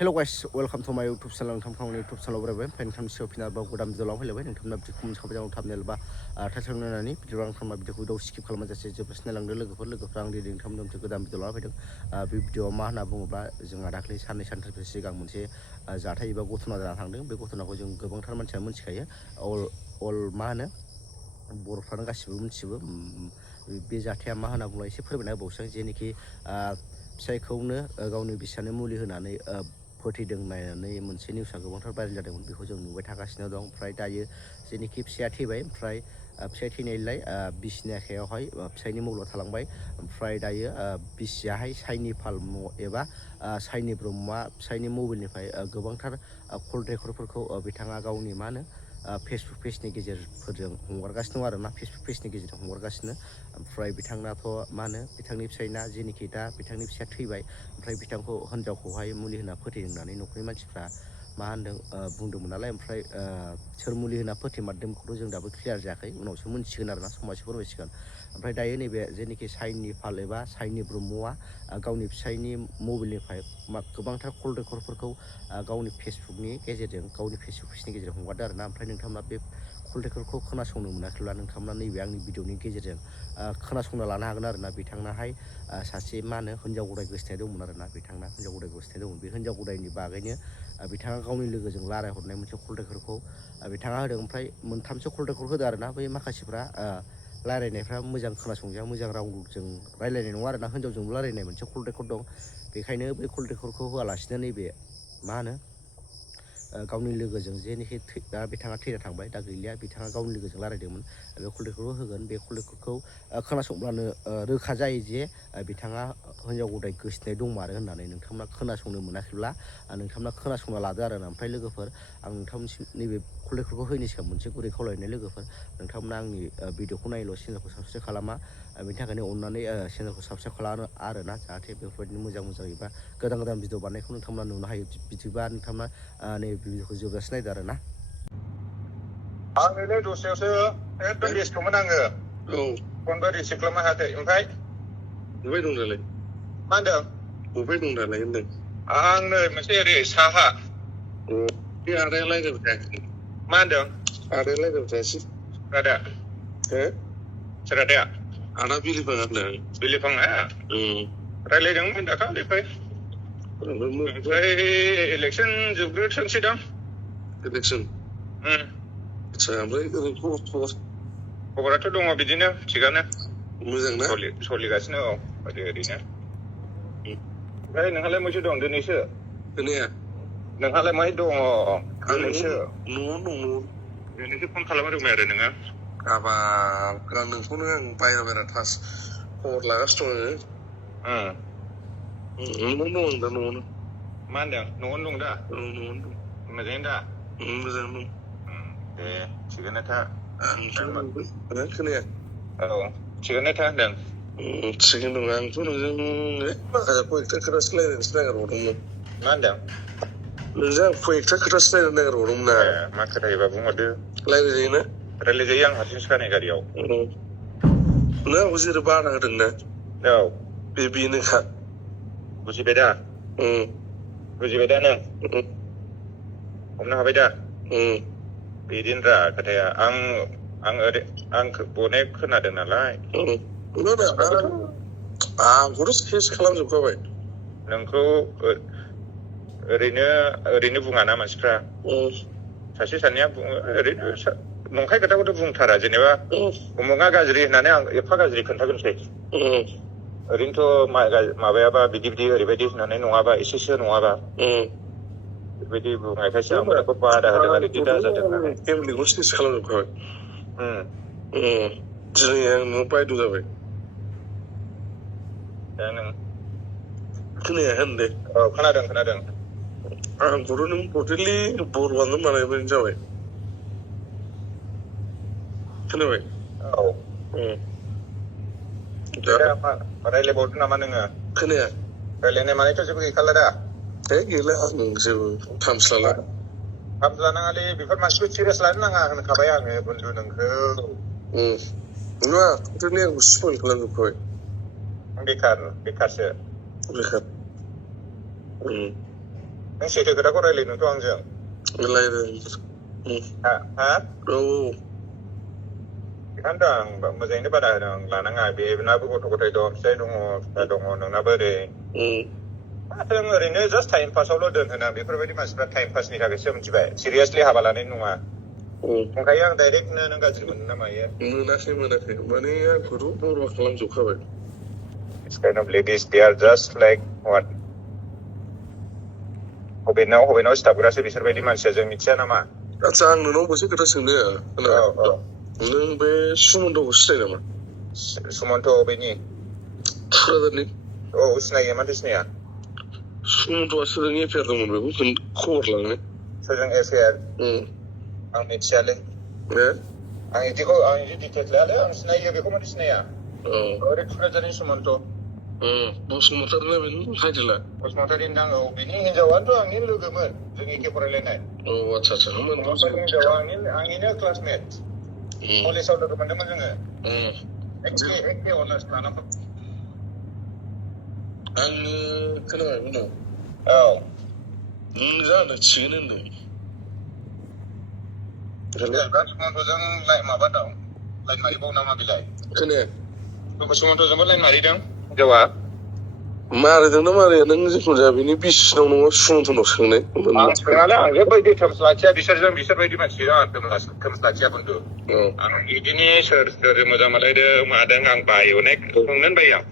Hello guys, welcome to my YouTube channel. नोंथांमोननि YouTube channel बराबर पेनखाम सियाव फिना बा गोदान भिडिअ लांफैलायबाय नोंथांमोना भिडिअखौ मोनखाबाय थाबनेल बा टाइटल नायनानै भिडिअ आं भिडिअखौ दाउ स्किप खालामजासे जोबजासिम नायलांदो लोगोफोरा आं दिनै नोंथांमोननो मोनसे गोदान भिडिअ लाना फैदों। बे भिडिअआ मा होनना बुङोब्ला जोंहा दाख्लै साननै सानथामसो सिगां मोनसे जाथाय एबा घटना जाना थांदों। बे घटनाखौ जों गोबांथार मानसिया मिथिखायो। अल मा होनो बर'फ्रानो गासिबो मिथिजोबो। बे जाथाया मा होनना बुङोब्ला एसे फोरमायना होबावसै जेनोखि फिसायखौनो गावनि बिसियानो मुलि होनानै फोथैदों नायनानै मोनसे निउसआ गोबांथार भाइरेल जादोंमोन। बेखौ जों नुबाय थागासिनो दं। ओमफ्राय दायो जेनोखि फिसाया थैबाय, ओमफ्राय फिसाय थैनायलाय बिसिनि आखायावहाय फिसायनि मबाइलाव थालांबाय। ओमफ्राय दायो बिसियाहाय साइनि फाल एबा साइनि ब्रह्मआ फिसायनि मबाइलनिफ्राय गोबांथार कल रेकर्डफोरखौ बिथाङा गावनि मा होनो फेसबुक पेजनि गेजेरफोरजों हगारगासिनो दं आरोना, फेसबुक पेजनि गेजेरजों हगारगासिनो। ओमफ्राय बिथांनाथ' मा होनो बिथांनि फिसायना जेनोखि दा बिथांनि फिसाया थैबाय, ओमफ्राय बिथांखौ हिनजावखौहाय मुलि होना फोथैदों होननानै न'खरनि मानसिफ्रा मा होनदों बुंदोंमोन नालाय। ओमफ्राय सोर मुलि होना फोथैमारदों बेखौथ' जों दाबो क्लियार जायाखै, उनावसो मोनसिगोन आरोना, समासो फोरमायसिगोन। ओमफ्राय दायो नैबे जेनोखि साइनि फाल एबा साइनि ब्रह्मआ गावनि फिसायनि मबाइलनिफ्राय गोबांथार कल रेकर्डफोरखौ गावनि फेसबुकनि गेजेरजों गावनि फेसबुक पेजनि गेजेरजों हगारदों आरोना। ओमफ्राय नोंथांमोना बे कल रेकर्डखौ खोनासंनो मोनाखैब्ला नोंथांमोना नैबे आंनि भिडिअनि गेजेरजों खोनासंना लानो हागोन आरोना। बिथांनाहाय सासे मा होनो हिनजाव गदाय गोसोथोनाय दंमोन आरोना, बिथांना हिनजाव गदाय गोसोथोनाय दंमोन। बे हिनजाव गदायनि बागैनो बिथाङा गावनि लोगोजों रायलायहरनाय मोनसे कल रेकर्डखौ बिथाङा होदों। ओमफ्राय मोनथामसो कल रेकर्ड होदों आरोना। बै माखासेफ्रा रायलायनायफ्रा मोजां खोनासंजाया, मोजां रावजों रायलायनाय नङा आरोना, हिनजावजोंबो रायलायनाय मोनसे कल रेकर्ड दं। बेखायनो बे कल रेकर्डखौ होआलासिनो नैबे मा होनो गावनि लोगोजों जेनोखि दा बिथाङा थैना थांबाय, दा गैलिया, बिथाङा गावनि लोगोजों रायलायदोंमोन। बे कल रेकर्डखौ होगोन। बे कल रेकर्डखौ खोनासंब्लानो रोखा जायो जे बिथाङा हिनजाव गदाय गोसोथोनाय दंमारो होननानै। नोंथांमोना खोनासंनो मोनाखैब्ला नोंथांमोना खोनासंना लादो आरोना। ओमफ्राय लोगोफोर, आं नोंथांमोनसिम नैबे कल रेकर्डखौ होयैनि सिगां मोनसे गुरै खावलायनाय लोगोफोर, नोंथांमोना आंनि भिडिअखौ नायल' चेनेलखौ साबसक्राइब खालामा। बेनि थाखायनो अननानै चेनेलखौ साबसक्राइब खालामो आरोना, जाहाथे बेफोरबायदिनो मोजां एबा गोदान भिडिअ बानायनायखौ नोंथांमोना नुनो हायो। बिदिबा नोंथांमोना नैबे भिडिअखौ जोबजासिम नायदो आरोना। आंनोलै दस्रायावसो एकदम बेस्थ'मोन आङो। फनबो रिसिभ खालामनो हायाखै। ओमफ्राय बबेहाय दं दालाय? मा होनदों? बबेहाय दं दालाय होनदों? आं नै मोनसे ओरै साहा। बे आदाया रायज्लायबाय थायाखै? मा होनदों? आदाया रायज्लायबाय थायासै? आदा? हो? सोर आदाया? आदा बिलिफां होनदों। बिलिफाङा? रायज्लायदोंमोन दाखालिनिफ्राय। ओमफ्राय इलेक्सन जोबग्रोथोंसैदां। इलेक्सन? आच्छा, ओमफ्राय ओरै खबराथ' दङ बिदिनो, थिगानो। मोजां ना? सोलिगासिनो, औ, ओरैनो। ओमफ्राय नोंहालाय माहाय दं दिनैसो? खोनाया? नोंहालाय माहाय दङ दिनैसो? न'आवनो दं। दिनैसो फन खालामदोंमोन आरो नोङो? हाबाब, नोंखौनो आं बायह्रा खबर लागासिनो दं आङो। न'आवनो दं, दा न'आवनो। मा होनदों? न'आवनो दं दा? औ, न'आवनो दं। मोजाङैनो दा? मोजाङैनो दं। दे, थिगानो था। खोनाया? औ, थिगानो था होनदों। थिगानो दं। आंथ' नोंजों माखासे कयेकथा खोथासो रायज्लायनोसो नागिरबावदोंमोन। मा होनदों? नोंजों आं कयेकथा खोथासो रायज्लायनो नागिरबावदोंमोन ना। मा खोथायोबा बुंहरदो। रायज्लायजायोना? रायज्लायजायो, आं हारसिंसो खानाय गारियाव। नों आंखौ जेरै बादा होदोंना? औ। बेनोखा। बुजिबाय दा? बुजिबाय दा नों? हमनो हाबाय दा? बिदिनोब्रा खोथाया। आं अनेक खोनादों नालाय। आंखौथ' केस खालामजोबखाबाय। नोंखौ ओरैनो बुङाना मानसिफ्रा। सासे सानैया बुङो, ओरैनो नंखाय खोथाखौथ' बुंथारा। जेनेबा उमुगा गाज्रि होननानै आं एफा गाज्रि खोन्थागोनसै। ओरैनोथ' माबायाबा बिदि ओरैबायदि होननानै नङाबा एसेसो नङाबा। बेबायदि बुंनायखायसो आं नोंखौ बादा होदों आरो बिदि दाजादों होननानै। फेमिलिखौ केस खालामजोबखाबाय। दिनै आं न'आव बायद' जाबाय। दा नों खोनाया होनदे? औ, खोनादों। आंखौथ' नों टटेलि बरबादनो बानायबानो जाबाय। खोनाबाय? औ। रायज्लायबावदो नामा नोङो? खोनाया? रायज्लायनाय मानायथ' जेबो गैखाला दा? गैला, आं जेबो थामस लाला। थाब लानाङालै, बेफोर मानसिखौ सिरियास लानो नाङा होनखाबाय आङो बन्दु नोंखौ। नङा, टटेलि आंखौ स्पइल खालामजोबखाबाय। बेखारसो। बेखार। नों सैथो खोथाखौ रायलायनोथ' आंजों हा बेखायनोथ' आं मोजाङैनो बादा होदों लानाङा बेनाबो गथ' गथाय दं फिसाय दङ फिसा दङ नोंनाबो ओरै माथो ओरैनो जास्ट टाइम पासावल' दोनहोना बेफोरबायदि मानसिफ्रा टाइम पासनि थाखायसो मिथिबाय सिरियासलि हाबा लानाय नङा ओंखायनो आं डाइरेक्टनो नों गाज्रि मोनो ना मायो मोनाखै माने आंखौथ' बर'आ खालामजोबखाबाय This kind of ladies they are just like what हबेनाव सिथाबग्रासो बिसोरबायदि मानसिया जों मिथिया नामा आदसा आं नोंनाव मोनसे खोथा सोंनो नों बे सुमन्तखौ सिनायो नामा सुमन्त बेनि क'क्राझारनि औ सिनायो माथो सिनाया सुमन्तआ सोरजों एफेयार दंमोन बेखौ खबर लांनो सोरजों एफेयार आं मिथियालै आं इदि डिटेल्स लायालै आं सिनायो बेखौ माथो सिनाया ओरै क'क्राझारनि सुमन्त बसुमतारी बेनो टाइटेला बसुमतारी दां औ बेनि हिनजावानोथ' आंनि लोगोमोन जों एखे फरायलायनाय आदसा हिनजावा आंनिनो क्लासमेट कलेजाव लोगो मोनदोंमोन जोङो एखे अनार्स लानांगौ आङो खोनाबाय उनाव औ नों जानो थिगैनो होनदों सुमन्तजों माबा दं लाइन मारिबाव नामा बिलाय खोनाया सुमन्तजोंबो लाइन मारिदों हिनजावा मारिदों ना मारिया नों जिखुनु जाया बेनि बिसिनाव नङा सुमन्तनाव सोंनाय आं सोङालै आं जेबोबायदि टर्म्स लाखिया बिसोरबायदि मानसिजों आं टर्म्स लाखिया बन्धु आं बिदिनि सोर मोजां मोनलायदों मादों आं बायो अनेक सोंनोनो बायो आं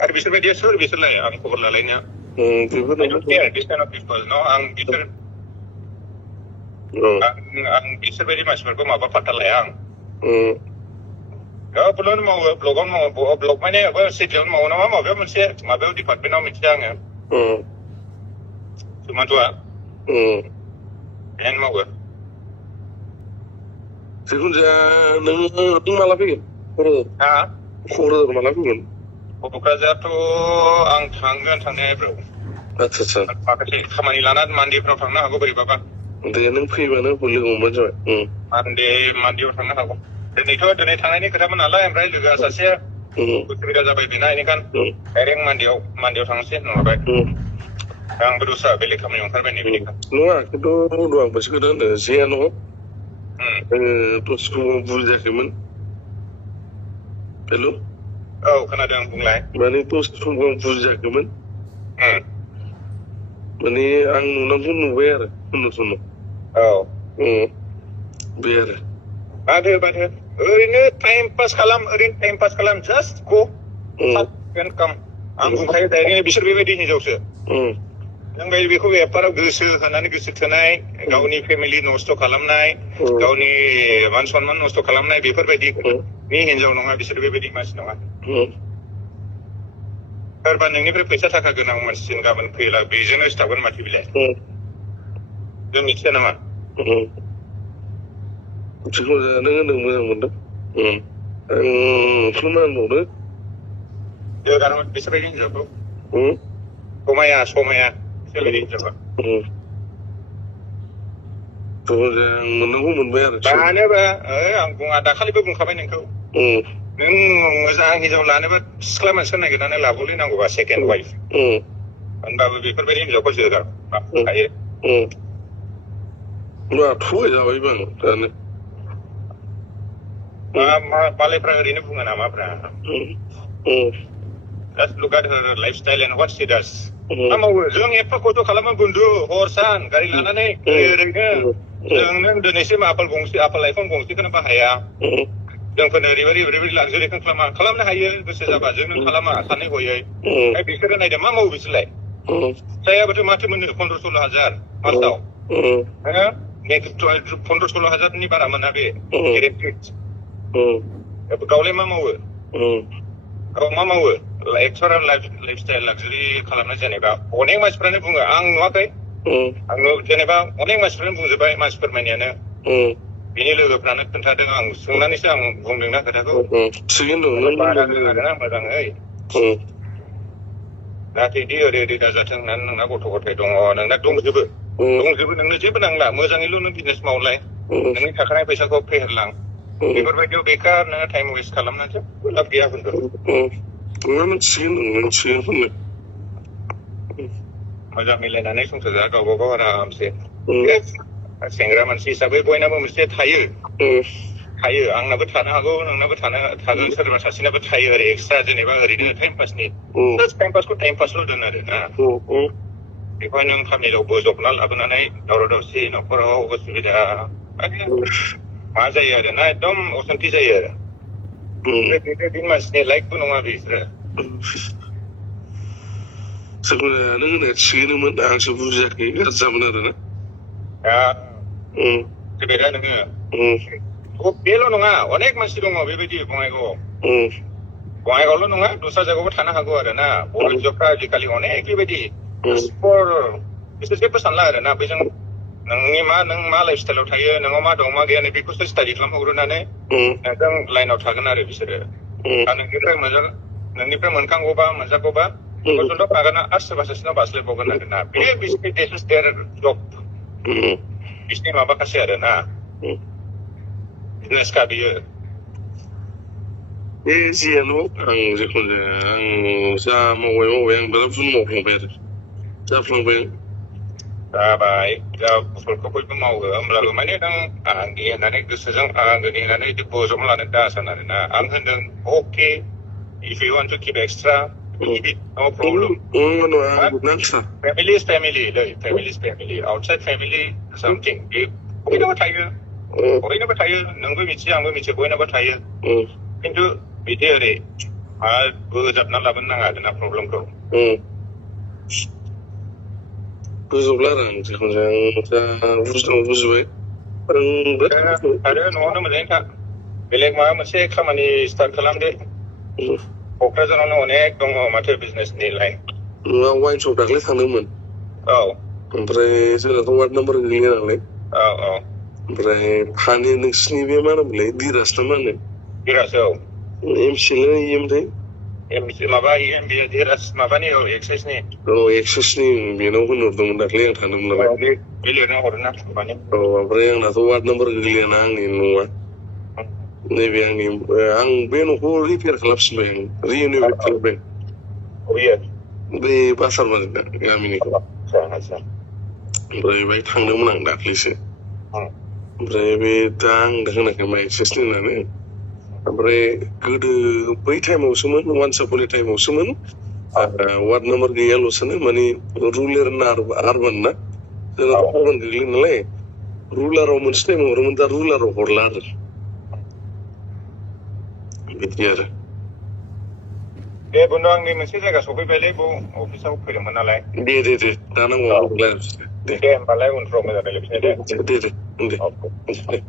आरो बिसोरबायदिया सोर बिसोरलाय आं खबर लालायनाया आं बिसोरबायदि मानसिफोरखौ माबा फात्ता लाया आं ब्लगावनो मावो ब्लग माने सिटियावनो मावो नामा माबायाव डिपार्टमेन्टआव मिथिया आङो सुमन्तआ बेहायनो मावो जिखुनु जाया नों माला फैगोन क'क्राझार माला फैगोन क'क्राझारथ' आं थांगोन थांनाया आदसा माखासे खामानि लानानै मान्डेफ्राव थांनो हागौ बोरैबाबा दे नों फैबानो लोगो हमबानो जाबाय मान्डेआव थांनो हागौ दिनै थांनायनि खोथामोन नालाय ओमफ्राय लोगोआ सासे उसुबिदा जाबाय बेना बेनिखायनो डाइरेक्ट मान्डेआव थांनोसै नङाबाय आंबो दस्रा बेलेग खामानियाव ओंखारबाय नै बेनिखायनो नङा खिन्थु बन्धु आं मोनसे खोथा होनो जेया नङा दसे बुजियाखैमोन हेल' औ खोनादों बुंलाय माने दसे समखौ आं बुजियाखैमोन माने आं नुनांगौ नुबाय आरो उन्दै औ बे आरो बादो ओरैनो टाइम पास खालाम जास्ट गो काम आं बुंखायो डाइरेक्ट बिसोर बेबायदि हिनजावसो नों बेखौ एफाराव गोसो होनानै गोसो थोनाय गावनि फेमिलि नस्थ' खालामनाय गावनि मान सन्मान नस्थ' खालामनाय बेफोरबायदि हिनजाव नङा बिसोर बेबायदि मानसि नङा सोरबा नोंनिफ्राय फैसा थाखा गोनां मानसिजों गाबोन फैला बेजोंनो सिथाबगोन माथो बिलाय जों मिथिया नामा जिखुनु जाया नों होनदों मोजां मोनदों आं मा होनबावनो बिसोरबायदि हिनजावखौ समाया बिसोरबायदि हिनजावखौ मोननांगौ मोनबाय आरो लानोबा आं बुङा दाखालिबो बुंखाबाय नोंखौ नों मोजां हिनजाव लानोबा सिख्ला मानसिखौ नागिरनानै लाबोलै नांगौबा सेकेन्ड वाइफ होनबाबो बेफोरबायदि हिनजावखौ जोगार हायो थगायजाबायबो आं दानो मालायफ्रा ओरैनो बुङो नामाफ्रा Just look at her lifestyle and what she does. मा मावो जों एफा खस्थ' खालामो बन्धु हर सान गारि लानानै ओरैनो जों दिनैसिम आपेल आइफन गंसेखौनो बाहाया जोंफोरनो ओरैबायदि लाक्जारिखौ खालामनो हायो गोसो जाबा जों नों खालामा सानै हयै बिसोरो नायदो मा मावो बिसोरलाय फिसायाबोथ' माथो मोनो 15-16 हाजार मासाव 15-16 हाजारनि बारा मोना बे गावलाय मा मावो मा मावो एक्सट्रा लाइफस्टाइल लाक्जारि खालामनाय जेनेबा अनेक मानसिफ्रानो बुङो आं नुवाखै आङो जेनेबा अनेक मानसिफ्रानो बुंजोबबाय मानसि फोरमायनायानो बिनि लोगोफ्रानो खोन्थादों आं सोंनानैसो आं बुंदोंना खोथाखौ थिगैनो दं मोजाङै नाथाय बिदि ओरै दाजाथों होननानै नोंना गथ' गथाय दङ नोंना दंजोबो नोंनो जेबो नांला मोजाङैल' नों बिजनेस मावलाय नोंनि थाखानाय फैसाखौ फेहेरलां बेफोरबायदियाव बेकार नोङो टाइम वेस्ट खालामनानै जेबो लाब गैया होनदों मोजां मिलायनानै संसार जा गावबा गाव आरामसे सेंग्रा मानसि हिसाबै बयनाबो मोनसे थायो आंनाबो थानो हागौ नोंनाबो थागोन सोरबा सासेनाबो थायो आरो एक्सट्रा जेनेबा ओरैनो टाइम पासनि टाइम पासखौ टाइम पासल' दोन आरो ना बेखौहाय नों फामिलाव बोजबना लाबोनानै दावराव दावसि न'खराव उसुबिदा मा जायो आरो ना एकदम असान्थि जायो आरो बे मानसिनि लाइफबो नङा बिसोरो सोरबा नों होननाया थिगैनोमोन आंसो बुजियाखै गाज्रि जामोन आरो ना दा फैबाय दा नोङो बेल' नङा अनेक मानसि दङ बेबायदि बङाइगावल' नङा दस्रा जायगायावबो थानो हागौ आरो ना बर' हिनजावफ्रा आजिखालि अनेक बेबायदि बिसोर जेबो सानला आरो ना बेजों नों मा लाइफ स्टाइलाव थायो नोंनाव मा दं मा गैया बेखौसो स्टाडि खालामहरग्रोनानै नोंजों लाइनाव थागोन आरो बिसोरो नोंनिफ्राय मोनखांगौबा मोनजागौबा गजोंथ' नागारना आरो सोरबा सासेनाव बास्लायबावगोन आरो ना बे बिसोरनि जब बिसोरनि माबाखासै आरो ना बिजनेसखा बियो बे जियानो आं जिखुनु जाया आं जा मावबाय आं बिराद भुल मावफ्लांबाय आरो जाफ्लांबाय जाबाय जा बुस्थुखौ बयबो मावो होमब्लाबो माने नों आंनि होननानै गोसोजों आंगोनि होननानै बिदि बोजबना लानो दासान आरो ना आं होनदों अके if you want to keep extra keep it no problem family is family outside family something बयनाबो थायो नोंबो मिथियो आंबो मिथियो बयनाबो थायो खिन्थु बिदि ओरै बोजाबना लाबोनो नाङा आरोना प्रब्लेमखौ बोजबला आरो आं जिखुनु जाया बुजिबाय आरो न'आवनो मोजाङै था बेलेग माबा मोनसे खामानि स्टार्ट खालामदो क'क्राझारावनो अनेक दङ माथो बिजनेसनि लाइन वाइन शप दाख्लै थांदोंमोन ओमफ्राय जोंनाथ' वार्ड नाम्बार गोग्लैया नालाय ओमफ्राय फानि नोंसिनि बे मा होनोमोनलाय दिराज ना मा होनो दिराज एमसिल इएमथाय माबा दिराज माबानि एक्साइसनि एक्साइसनि बेनाव होनहरदोंमोन दाख्लै आं थांदोंमोन नालाय बे लिरना हरोना ओमफ्राय आंनाथ' वार्ड नाम्बार गोग्लैयाना आंनि न'आ नैबे आं बे न'खौ रिपेयार खालामफिनबाय आं रिनिउवेट खालामबाय बे बासार गामिनिखौ ओमफ्राय बाहाय थांदोंमोन आं दाख्लैसो ओमफ्राय बे दा आं होनाखै मा एक्सेसनि होननानै ओमफ्राय गोदो बै टाइमावसोमोन वान्स आपन ए टाइमावसोमोन वार्ड नाम्बार गैयाल'सोनो माने रुरेल आरबान ना जोंनाथ' आरबान गोग्लैयो नालाय रुलाराव मोनसे टाइमाव हरोमोन दा रुलाराव हरला आरो बिदि आरो दे बुन्दु आंनि मोनसे जायगा सफैबायलै अफिसाव फैदोंमोन नालाय दे दा नांगौ होमबालाय उनफ्राव मोजां रायज्लायफिननो दे